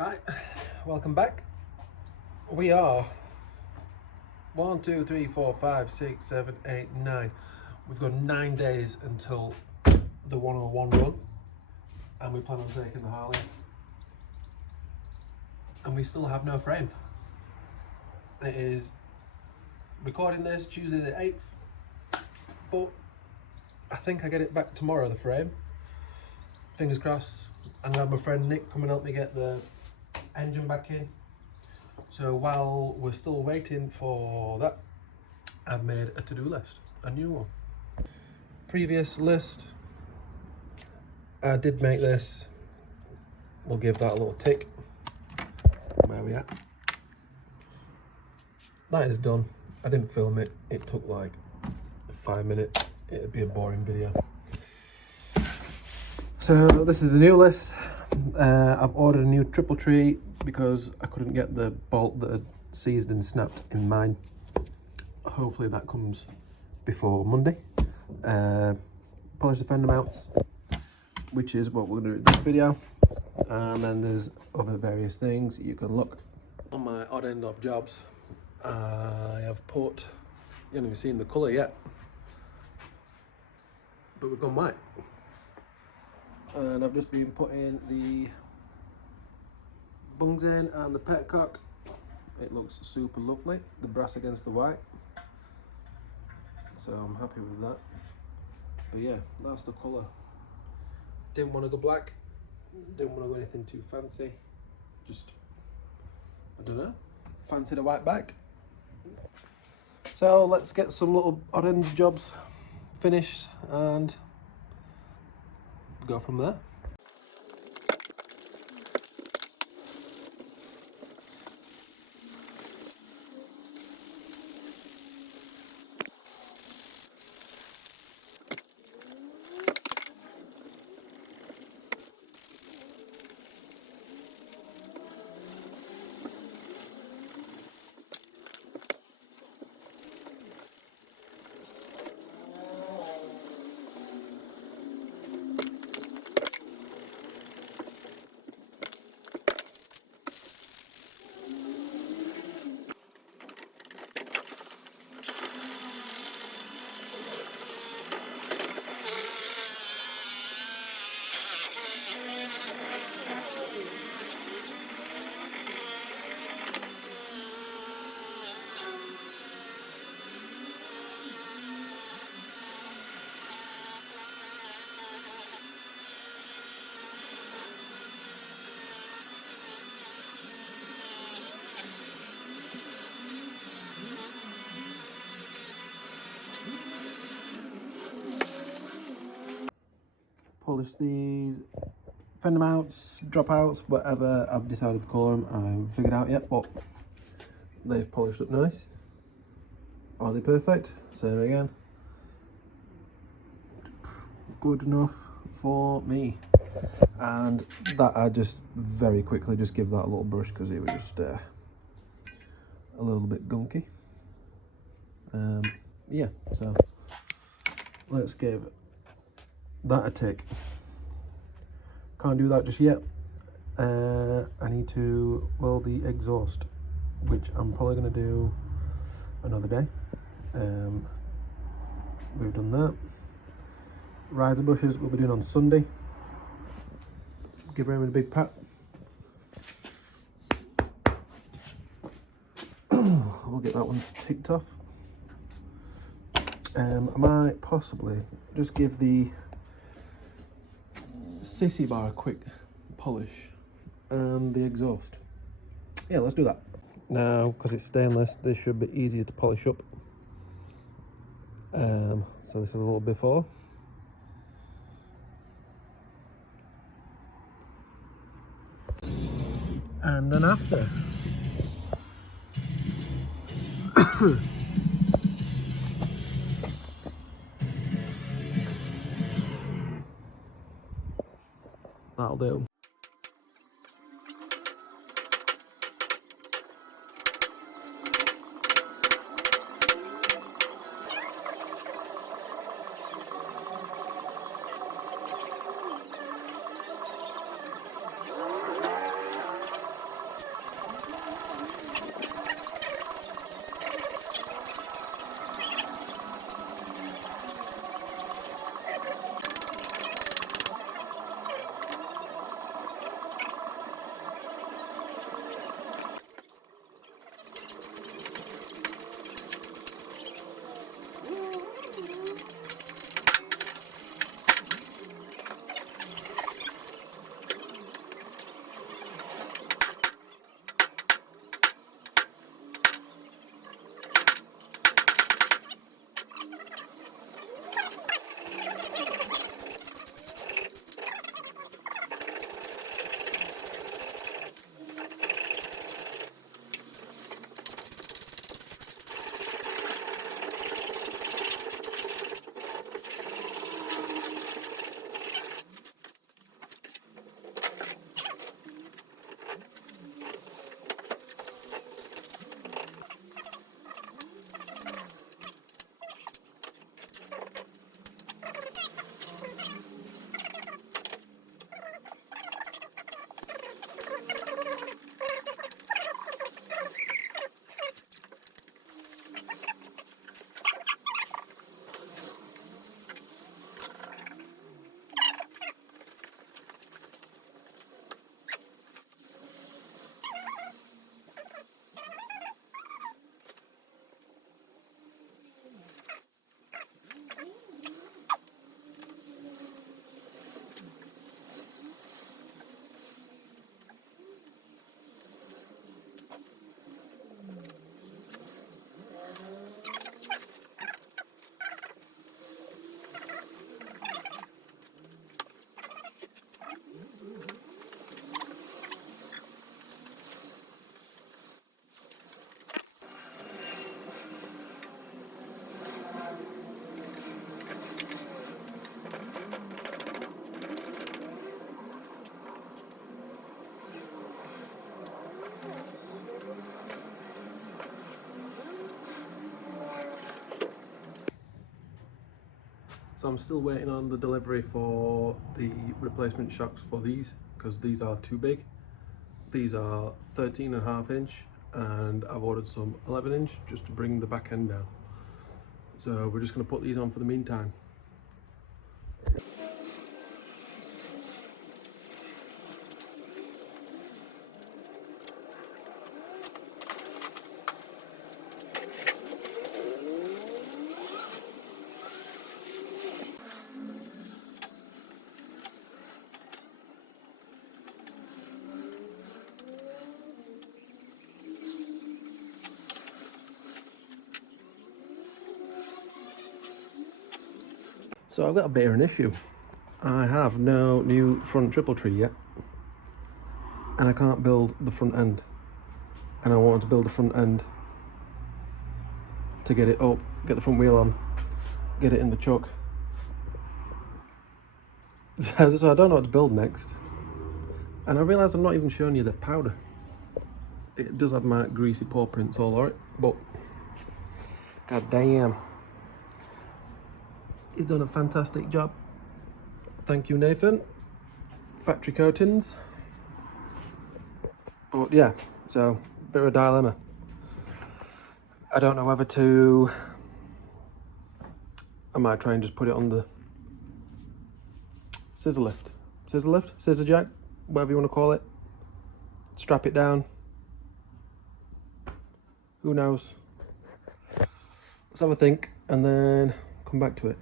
Right, welcome back. We are 1, 2, 3, 4, 5, 6, 7, 8, 9. We've got 9 days until the 101 run, and we plan on taking the Harley. And we still have no frame. It is recording this Tuesday the 8th, but I think I get it back tomorrow, the frame. Fingers crossed. I'm gonna have my friend Nick come and help me get the engine back in. So while we're still waiting for that, I've made a to-do list, a new one. Previous list, I did make this. We'll give that a little tick. Where are we at? That is done. I didn't film it. It took like 5 minutes. It'd be a boring video. So this is the new list. I've ordered a new triple tree because I couldn't get the bolt that had seized and snapped in mine. Hopefully that comes before Monday. Polish the fender mounts, which is what we're going to do in this video. And then there's other various things you can look. On my odd end of jobs, I have put, you haven't even seen the colour yet, but we've gone white. And I've just been putting the bungs in and the petcock. It looks super lovely, the brass against the white, so I'm happy with that. But yeah, that's the colour. Didn't want to go black, didn't want to go anything too fancy, just, I don't know, fancied a white back. So let's get some little odd end jobs finished and go from there. Polish these fender mounts, dropouts, whatever I've decided to call them. I haven't figured out yet, but they've polished up nice. Are they perfect? Same again. Good enough for me. And that I just very quickly just give that a little brush because it was just a little bit gunky. Yeah, so let's give that a tick. Can't do that just yet. I need to weld the exhaust, which I'm probably going to do another day. We've done that. Riser bushes we'll be doing on Sunday. Give Raymond a big pat. We'll get that one ticked off. I might possibly just give the sissy bar a quick polish and the exhaust. Yeah, let's do that. Now, because it's stainless, this should be easier to polish up. So this is a little before. And then after. That'll do. So I'm still waiting on the delivery for the replacement shocks for these, because these are too big. These are 13.5 inch and I've ordered some 11 inch just to bring the back end down. So we're just going to put these on for the meantime. So I've got a bit of an issue. I have no new front triple tree yet, and I can't build the front end. And I want to build the front end to get it up, get the front wheel on, get it in the chuck. So I don't know what to build next. And I realise I'm not even showing you the powder. It does have my greasy paw prints all over it, but god damn, he's done a fantastic job. Thank you, Nathan. Factory coatings. But yeah, so bit of a dilemma. I don't know whether to, I might try and just put it on the scissor lift, scissor jack, whatever you want to call it. Strap it down. Who knows? Let's have a think and then come back to it.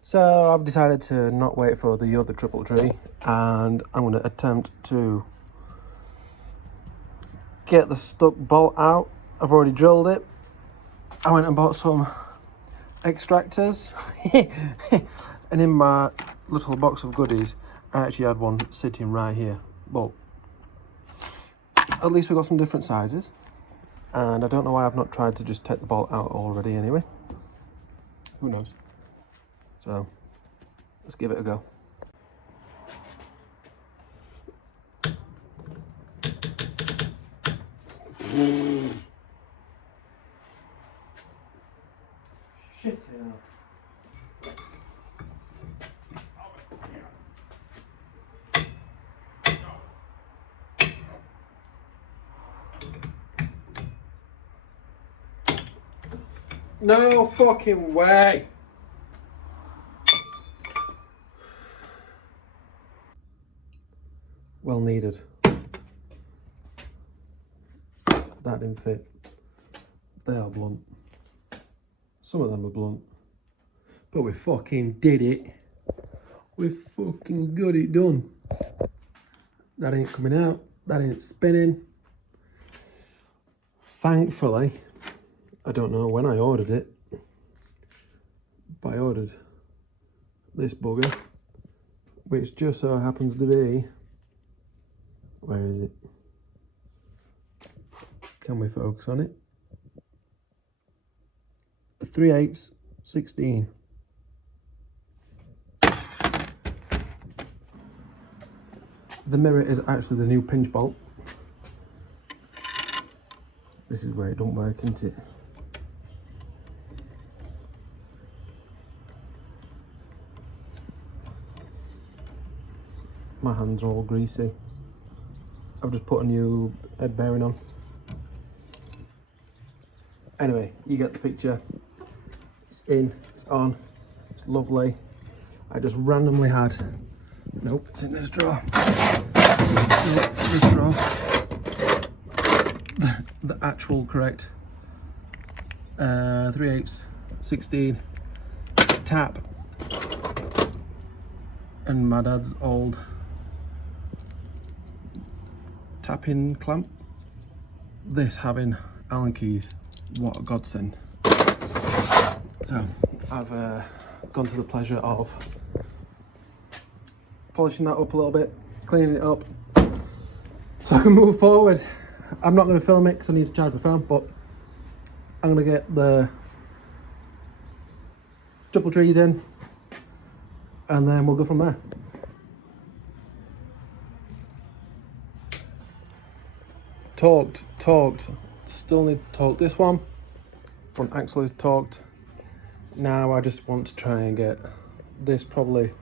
So I've decided to not wait for the other triple tree, and I'm going to attempt to get the stuck bolt out. I've already drilled it. I went and bought some extractors and in my little box of goodies I actually had one sitting right here, but at least we got some different sizes, and I don't know why I've not tried to just take the bolt out already anyway. Who knows? So let's give it a go. Shit, yeah. No fucking way! Well needed. That didn't fit. They are blunt. Some of them are blunt. But we fucking did it. We fucking got it done. That ain't coming out. That ain't spinning. Thankfully, I don't know when I ordered it, but I ordered this bugger, which just so happens to be, where is it? Can we focus on it? A 3/8 16. The mirror is actually the new pinch bolt. This is where it don't work, isn't it? My hands are all greasy. I've just put a new head bearing on. Anyway, you get the picture. It's in, it's on, it's lovely. I just randomly had, nope, it's in this drawer. Nope, this drawer. The actual correct 3/8 16 tap, and my dad's old tapping clamp. This having Allen keys, what a godsend. So I've gone to the pleasure of polishing that up a little bit, cleaning it up so I can move forward. I'm not going to film it because I need to charge my phone, but I'm going to get the triple trees in and then we'll go from there. Torqued, still need to torque this one. Front axle is torqued. Now I just want to try and get this probably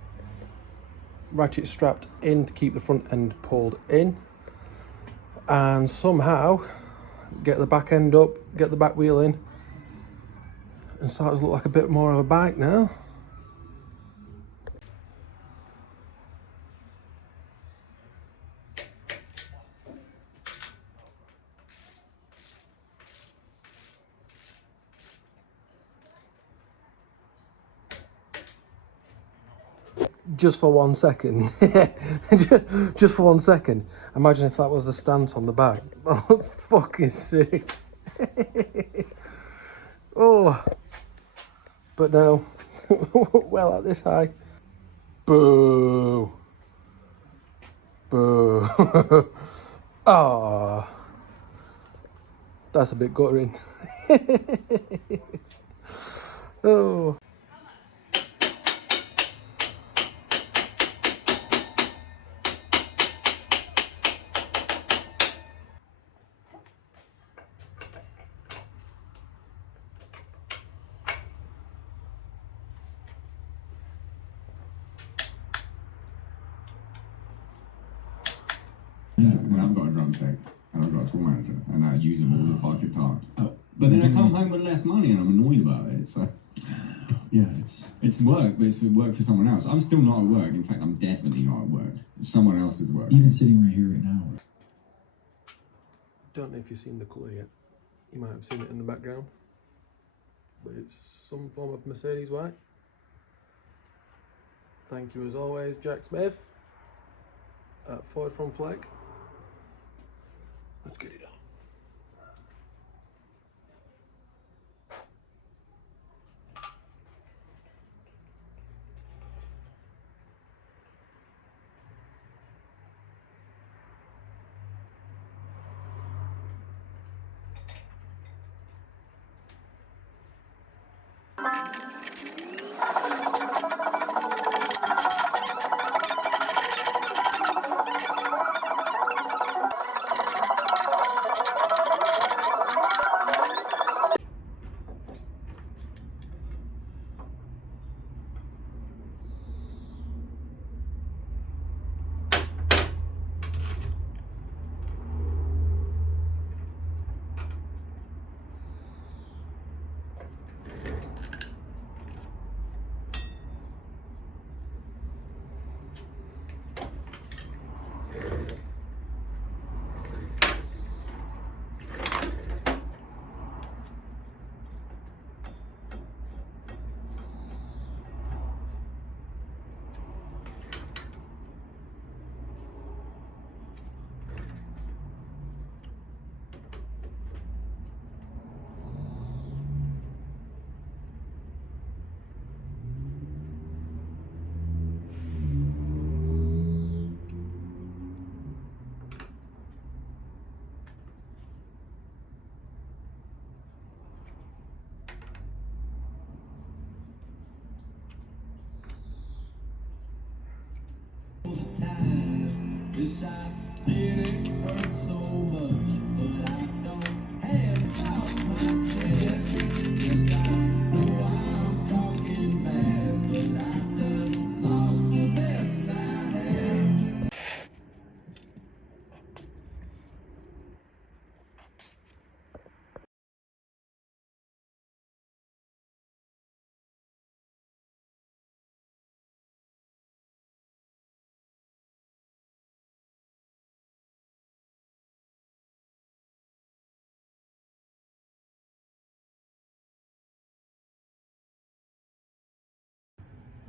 ratchet strapped in to keep the front end pulled in, and somehow get the back end up, get the back wheel in, and start to look like a bit more of a bike now. Just for 1 second, just for 1 second, imagine if that was the stance on the back. Oh, fucking sick. Oh, but no. Well, at this high. Boo. Boo. Ah, that's a bit guttering. Oh. When I've got a drum tech and I've got a tour manager and I use them all the fucking time. But then I come home with less money and I'm annoyed about it. So yeah, it's work, but it's work for someone else. I'm still not at work. In fact, I'm definitely not at work. Someone else is working. Even sitting right here right now. Don't know if you've seen the colour yet. You might have seen it in the background, but it's some form of Mercedes white. Thank you as always, Jack Smith at Forward From Flag. Let's get it on. This time it hurt so much, but I don't have out my chest. Yes, I know I'm talking bad, but I done lost the best I had.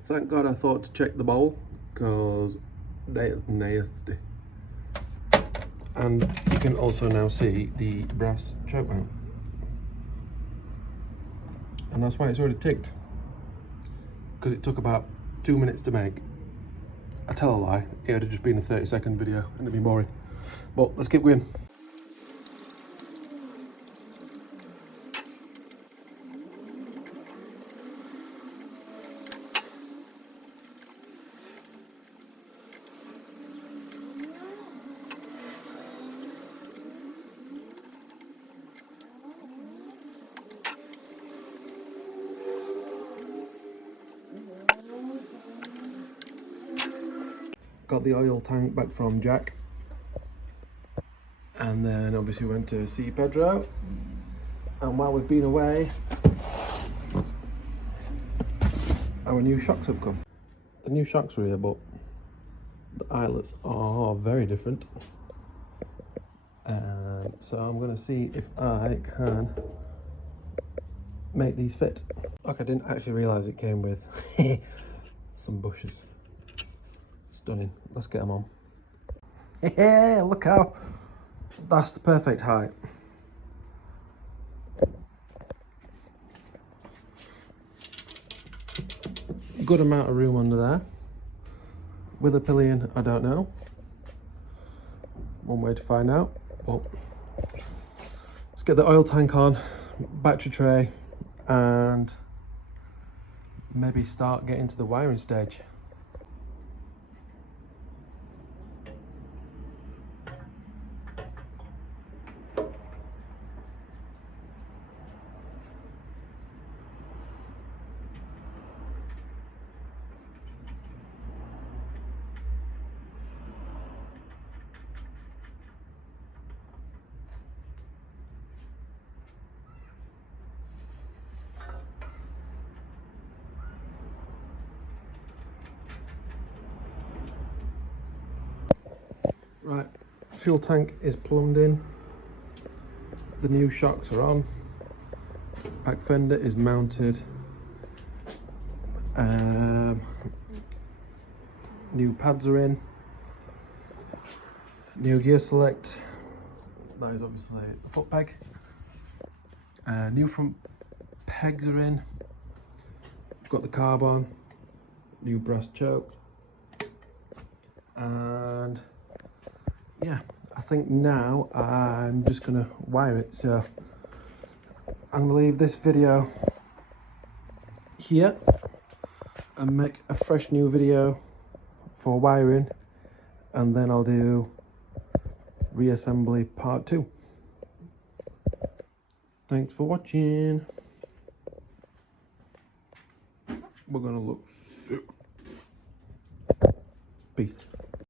Thank God I thought to check the bowl, because they're nasty. And you can also now see the brass choke mount. And that's why it's already ticked. Because it took about 2 minutes to make. I tell a lie, it would have just been a 30-second video and it'd be boring. But let's keep going. got the oil tank back from Jack, and then obviously went to see Pedro, and while we've been away our new shocks have come. The new shocks are here, but the eyelets are very different, and so I'm going to see if I can make these fit. Like, I didn't actually realise it came with some bushes. Stunning. Let's get them on. Yeah, look how that's the perfect height. Good amount of room under there. With a pillion, I don't know. One way to find out. Well, let's get the oil tank on, battery tray, and maybe start getting to the wiring stage. Right, fuel tank is plumbed in, the new shocks are on, back fender is mounted, new pads are in, new gear select, that is obviously a foot peg, new front pegs are in, got the carb on, new brass choke, and yeah, I think now I'm just gonna wire it. So I'm gonna leave this video here and make a fresh new video for wiring, and then I'll do reassembly part 2. Thanks for watching. We're gonna look. Peace.